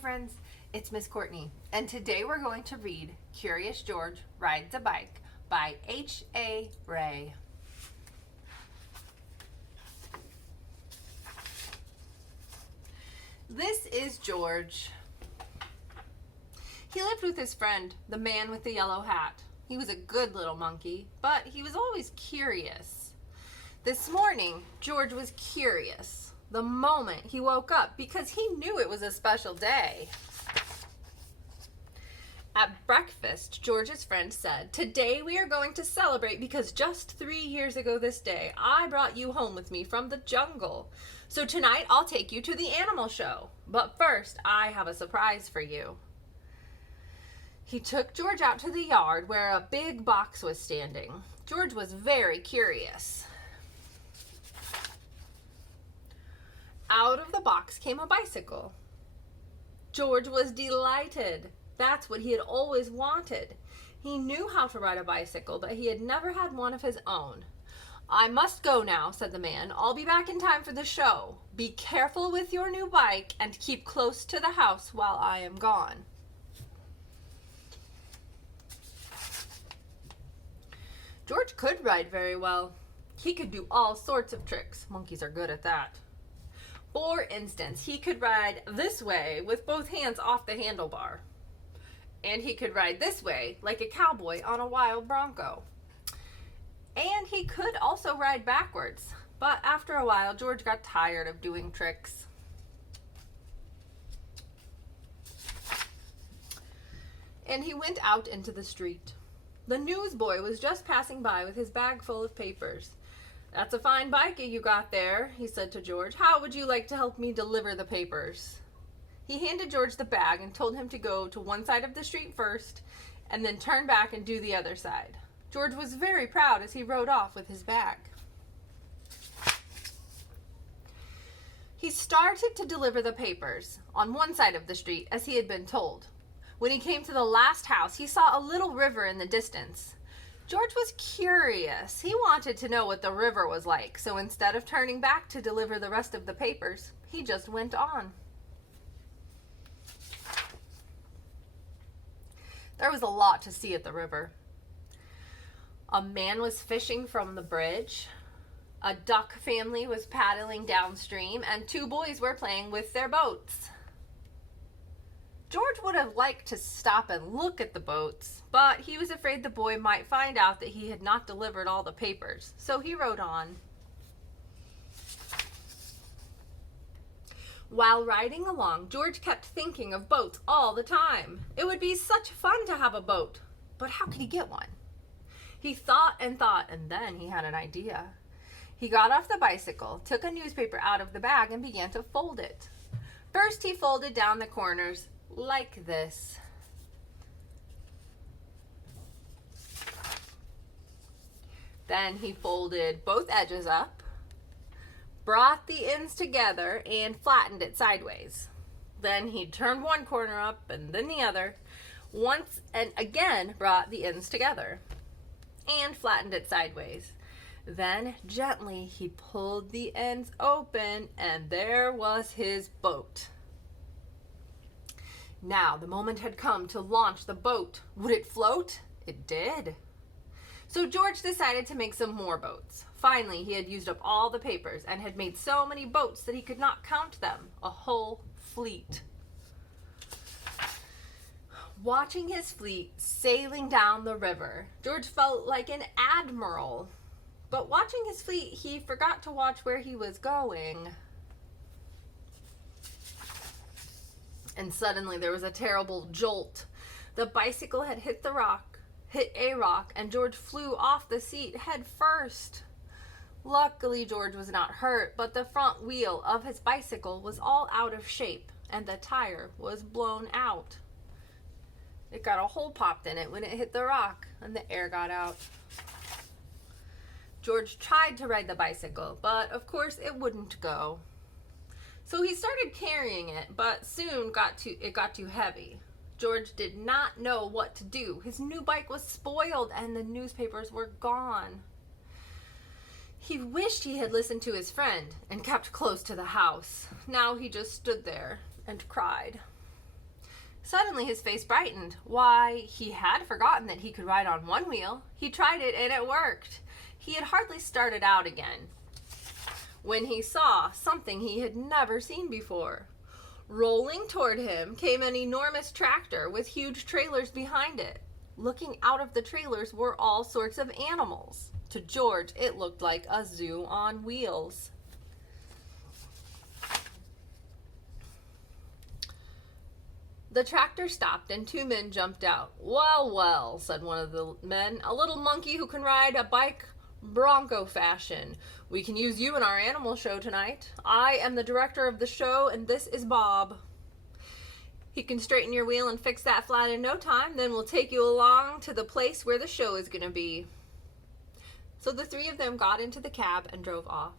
friends, it's Miss Courtney, and today we're going to read Curious George Rides a Bike by H.A. Rey. This is George. He lived with his friend, the man with the yellow hat. He was a good little monkey, but he was always curious. This morning, George was curious the moment he woke up because he knew it was a special day. At breakfast, George's friend said, "Today we are going to celebrate because just 3 years ago this day, I brought you home with me from the jungle. So tonight I'll take you to the animal show. But first, I have a surprise for you." He took George out to the yard where a big box was standing. George was very curious. Out of the box came a bicycle. George was delighted. That's what he had always wanted. He knew how to ride a bicycle, but he had never had one of his own. "I must go now," said the man. "I'll be back in time for the show. Be careful with your new bike and keep close to the house while I am gone." George could ride very well. He could do all sorts of tricks. Monkeys are good at that. For instance, he could ride this way with both hands off the handlebar. And he could ride this way like a cowboy on a wild bronco. And he could also ride backwards. But after a while, George got tired of doing tricks. And he went out into the street. The newsboy was just passing by with his bag full of papers. "That's a fine bike you got there," he said to George. "How would you like to help me deliver the papers?" He handed George the bag and told him to go to one side of the street first and then turn back and do the other side. George was very proud as he rode off with his bag. He started to deliver the papers on one side of the street as he had been told. When he came to the last house, he saw a little river in the distance. George was curious. He wanted to know what the river was like, so instead of turning back to deliver the rest of the papers, he just went on. There was a lot to see at the river. A man was fishing from the bridge. A duck family was paddling downstream, and 2 boys were playing with their boats. George would have liked to stop and look at the boats, but he was afraid the boy might find out that he had not delivered all the papers, so he rode on. While riding along, George kept thinking of boats all the time. It would be such fun to have a boat, but how could he get one? He thought, and then he had an idea. He got off the bicycle, took a newspaper out of the bag, and began to fold it. First, he folded down the corners like this. Then he folded both edges up, brought the ends together, and flattened it sideways. Then he turned one corner up and then the other, once and again brought the ends together and flattened it sideways. Then gently he pulled the ends open, and there was his boat. Now the moment had come to launch the boat. Would it float? It did. So George decided to make some more boats. Finally, he had used up all the papers and had made so many boats that he could not count them. A whole fleet. Watching his fleet sailing down the river, George felt like an admiral. But watching his fleet, he forgot to watch where he was going. And suddenly there was a terrible jolt. The bicycle had hit a rock, and George flew off the seat head first. Luckily, George was not hurt, but the front wheel of his bicycle was all out of shape, and the tire was blown out. It got a hole popped in it when it hit the rock, and the air got out. George tried to ride the bicycle, but of course it wouldn't go. So he started carrying it, but soon it got too heavy. George did not know what to do. His new bike was spoiled and the newspapers were gone. He wished he had listened to his friend and kept close to the house. Now he just stood there and cried. Suddenly his face brightened. Why, he had forgotten that he could ride on one wheel. He tried it and it worked. He had hardly started out again when he saw something he had never seen before. Rolling toward him came an enormous tractor with huge trailers behind it. Looking out of the trailers were all sorts of animals. To George, it looked like a zoo on wheels. The tractor stopped and two men jumped out. "Well, well," said one of the men, "a little monkey who can ride a bike bronco fashion. We can use you in our animal show tonight. I am the director of the show, and this is Bob. He can straighten your wheel and fix that flat in no time. Then we'll take you along to the place where the show is going to be." So the three of them got into the cab and drove off.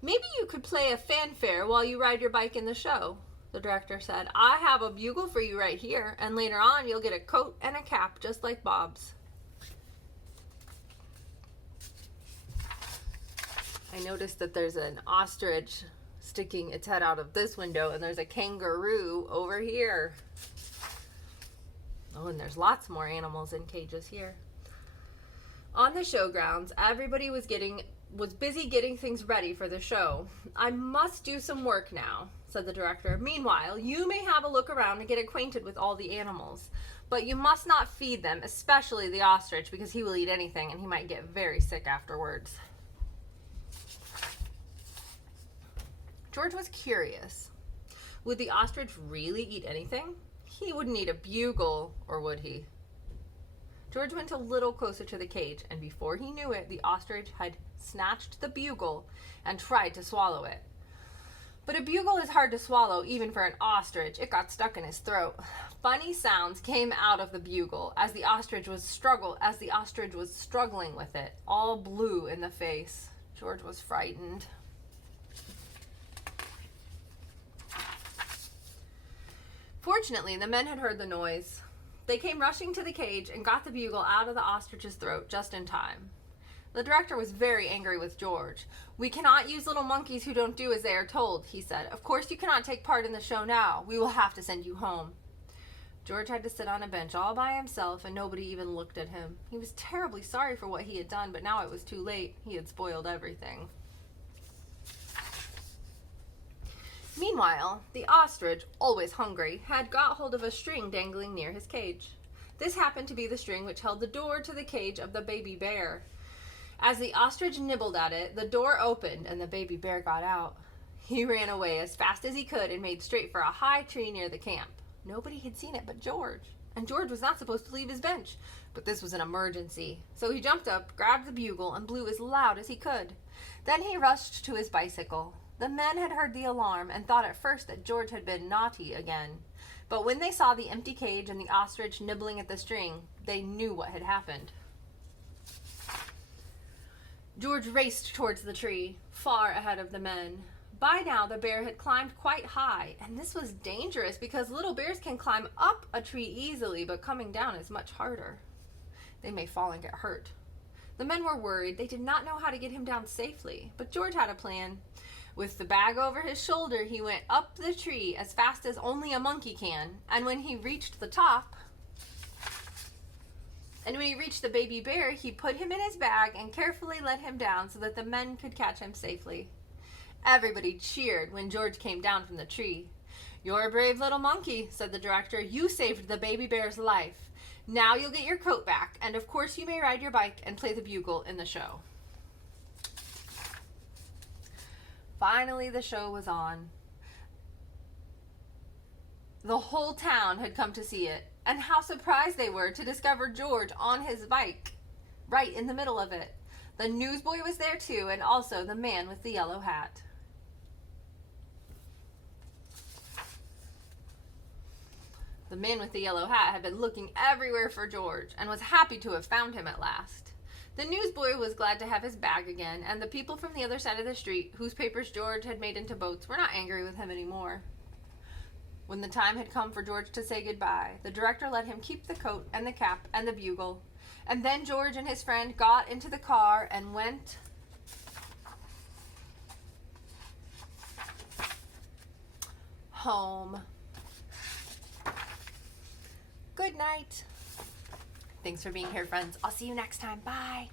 "Maybe you could play a fanfare while you ride your bike in the show," the director said. "I have a bugle for you right here, and later on you'll get a coat and a cap just like Bob's." I noticed that there's an ostrich sticking its head out of this window, and there's a kangaroo over here. Oh, and there's lots more animals in cages here. On the showgrounds, everybody was busy getting things ready for the show. "I must do some work now," said the director. "Meanwhile, you may have a look around and get acquainted with all the animals. But you must not feed them, especially the ostrich, because he will eat anything and he might get very sick afterwards." George was curious. Would the ostrich really eat anything? He wouldn't eat a bugle, or would he? George went a little closer to the cage, and before he knew it, the ostrich had snatched the bugle and tried to swallow it. But a bugle is hard to swallow, even for an ostrich. It got stuck in his throat. Funny sounds came out of the bugle as the ostrich was struggling with it, all blue in the face. George was frightened. Fortunately, the men had heard the noise. They came rushing to the cage and got the bugle out of the ostrich's throat just in time. The director was very angry with George. "We cannot use little monkeys who don't do as they are told," he said. "Of course you cannot take part in the show now. We will have to send you home." George had to sit on a bench all by himself, and nobody even looked at him. He was terribly sorry for what he had done, but now it was too late. He had spoiled everything. Meanwhile, the ostrich, always hungry, had got hold of a string dangling near his cage. This happened to be the string which held the door to the cage of the baby bear. As the ostrich nibbled at it, the door opened and the baby bear got out. He ran away as fast as he could and made straight for a high tree near the camp. Nobody had seen it but George, and George was not supposed to leave his bench. But this was an emergency. So he jumped up, grabbed the bugle, and blew as loud as he could. Then he rushed to his bicycle. The men had heard the alarm and thought at first that George had been naughty again. But when they saw the empty cage and the ostrich nibbling at the string, they knew what had happened. George raced towards the tree, far ahead of the men. By now, the bear had climbed quite high, and this was dangerous because little bears can climb up a tree easily, but coming down is much harder. They may fall and get hurt. The men were worried. They did not know how to get him down safely, but George had a plan. With the bag over his shoulder, he went up the tree as fast as only a monkey can, and when he reached the baby bear, he put him in his bag and carefully let him down so that the men could catch him safely. Everybody cheered when George came down from the tree. "You're a brave little monkey," said the director. "You saved the baby bear's life. Now you'll get your coat back, and of course you may ride your bike and play the bugle in the show." Finally, the show was on. The whole town had come to see it, and how surprised they were to discover George on his bike, right in the middle of it. The newsboy was there too, and also the man with the yellow hat. The man with the yellow hat had been looking everywhere for George, and was happy to have found him at last. The newsboy was glad to have his bag again, and the people from the other side of the street, whose papers George had made into boats, were not angry with him anymore. When the time had come for George to say goodbye, the director let him keep the coat and the cap and the bugle, and then George and his friend got into the car and went home. good night. Thanks for being here, friends. I'll see you next time. Bye.